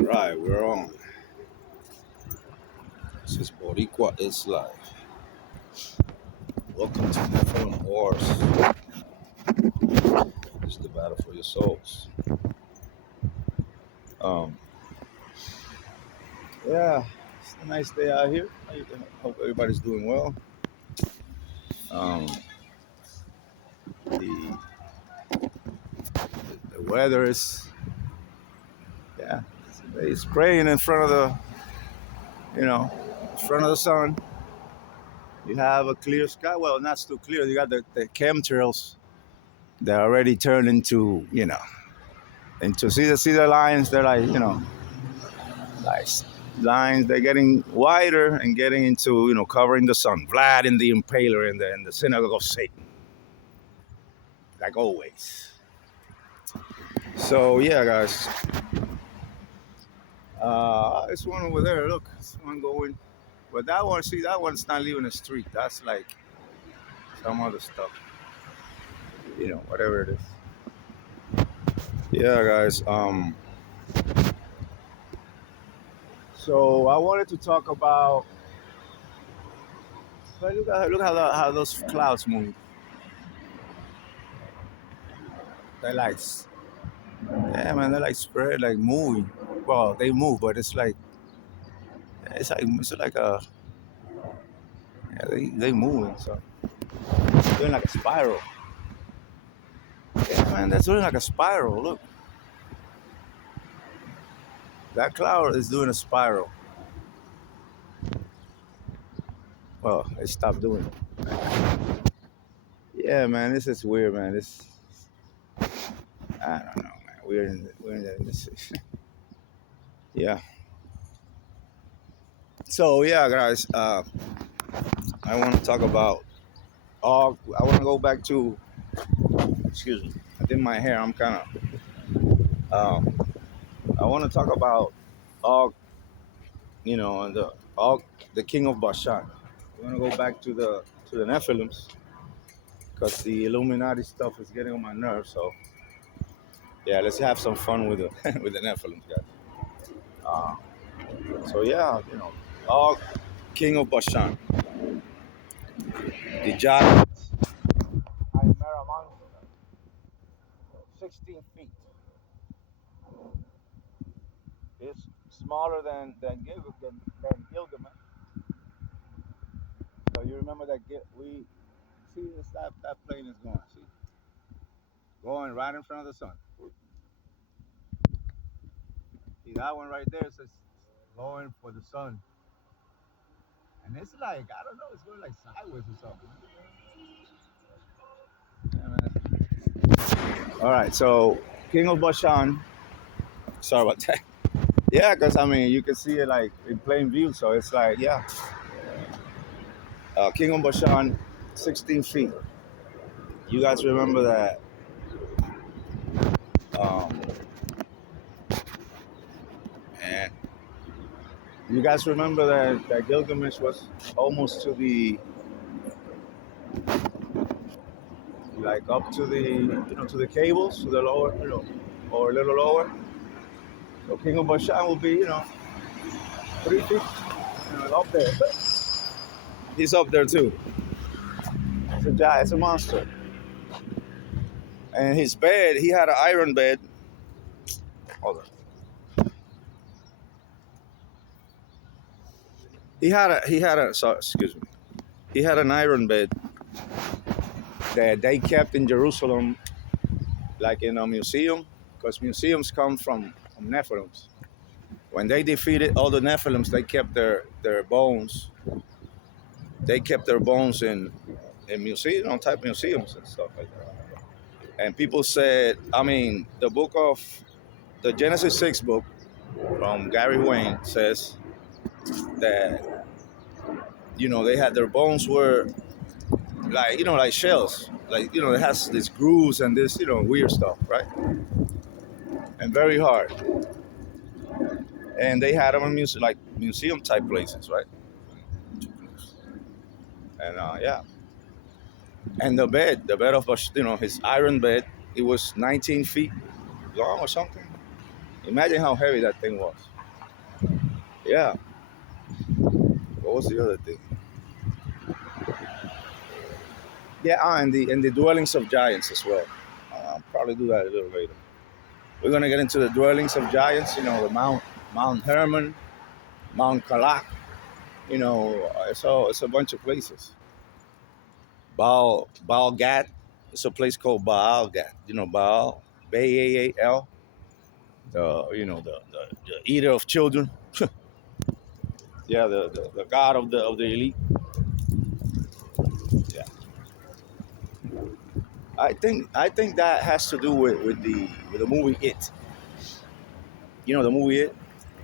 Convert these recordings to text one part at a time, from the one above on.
Right, we're on. This is Boricua is live. Welcome to the Film Wars. It's the battle for your souls. Um, yeah, it's a nice day out here. I hope everybody's doing well. Um, the the weather is yeah, it's spraying in front of you know, in front of the sun. You have a clear sky. Well, not too clear. You got the chemtrails that already turned into into see the lines. They're like nice lines. They're getting wider and getting into covering the sun. Vlad in the Impaler in the synagogue of Satan, like always. So yeah, guys. This one over there. Look, this one going. But that one, see, that one's not leaving the street. That's like some other stuff. Whatever it is. Yeah, guys. So I wanted to talk about. But look how those clouds move. They like, yeah, man. They like spread, like moving. Well, they move, but it's like a yeah, they moving. So it's doing like a spiral. Yeah, man, that's doing like a spiral. Look, that cloud is doing a spiral. Well, it stopped doing it. Yeah, man, this is weird, man. This I don't know, man. We're in this. Yeah. So yeah, guys. I want to talk about. I want to go back to. Excuse me. I did my hair. I'm kind of. I want to talk about Og. And the Og, the king of Bashan. We want to go back to the Nephilims because the Illuminati stuff is getting on my nerves. So yeah, let's have some fun with the with the Nephilims, guys. Uh, so yeah, Og, king of Bashan, the giant Chimera monster, 16 feet. It's smaller than Gilgamesh. So you remember that we see that plane is going. See, going right in front of the sun. See that one right there says going for the sun, and it's like I don't know, it's going like sideways or something. Yeah, man. All right, so King of Bashan. Sorry about that. Yeah, because I mean you can see it like in plain view, so it's like yeah, King of Bashan, 16 feet. You guys remember that? Um, and you guys remember that Gilgamesh was almost to the like up to the to the cables to the lower or a little lower. So King of Bashan will be 3 feet up there. He's up there too. It's a guy. It's a monster. And his bed, he had an iron bed. Hold on. He had a sorry, excuse me. He had an iron bed that they kept in Jerusalem, like in a museum, because museums come from Nephilims. When they defeated all the Nephilims, they kept their bones. They kept their bones in museum type museums and stuff like that. And people said, I mean, the Genesis 6 book from Gary Wayne says that they had their bones were like like shells, like it has these grooves and this weird stuff, right? And very hard. And they had them in museum type places, right? And yeah, and the bed of his iron bed, it was 19 feet long or something. Imagine how heavy that thing was. Yeah. What was the other thing? Yeah, and the dwellings of giants as well. I'll probably do that a little later. We're gonna get into the dwellings of giants. The Mount Hermon, Mount Kalak. It's a bunch of places. Baal Gad. It's a place called Baal Gad. Baal, Baal, the eater of children. Yeah, the god of the elite. Yeah, I think that has to do with the movie It. The movie It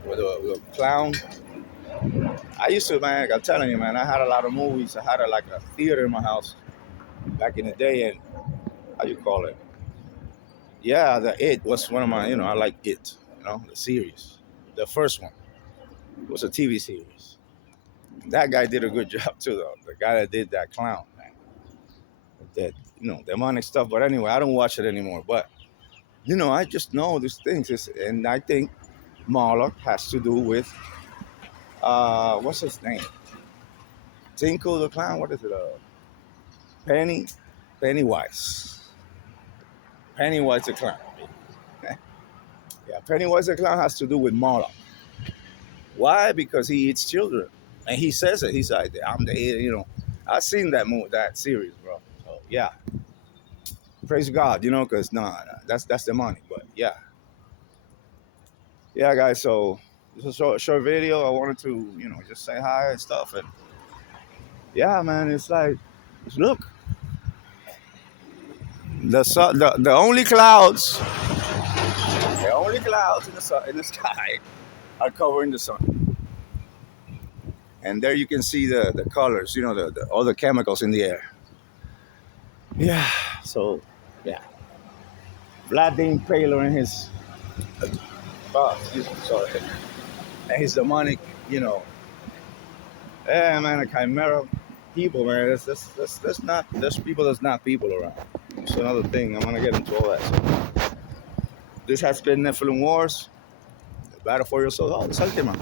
with the clown. I used to, man. I'm telling you, man. I had a lot of movies. I had like a theater in my house back in the day, and how you call it? Yeah, the It was one of my. I like It. The series. The first one was a TV series. That guy did a good job too, though. The guy that did that clown, man. That demonic stuff. But anyway, I don't watch it anymore. But I just know these things, and I think Moloch has to do with what's his name? Tinkle the clown. What is it? Penny, Pennywise. Pennywise the clown. Yeah, Pennywise the clown has to do with Moloch. Why? Because he eats children, and he says it. He's like, "I'm the," I've seen that movie, that series, bro. So yeah, praise God, because no, that's the money. But yeah, yeah, guys. So this is a short video. I wanted to, just say hi and stuff, and yeah, man, it's like, look, the only clouds, in the sun, in the sky are covering the sun, and there you can see the colors, all the chemicals in the air. Yeah. So yeah, Vlad the Impaler and his sorry, and his demonic, yeah, man, a chimera people, man. There's people that's not people around. It's another thing. I'm gonna get into all that. So, this has been Nephilim Wars. Battle for your soul. Oh, salte, man.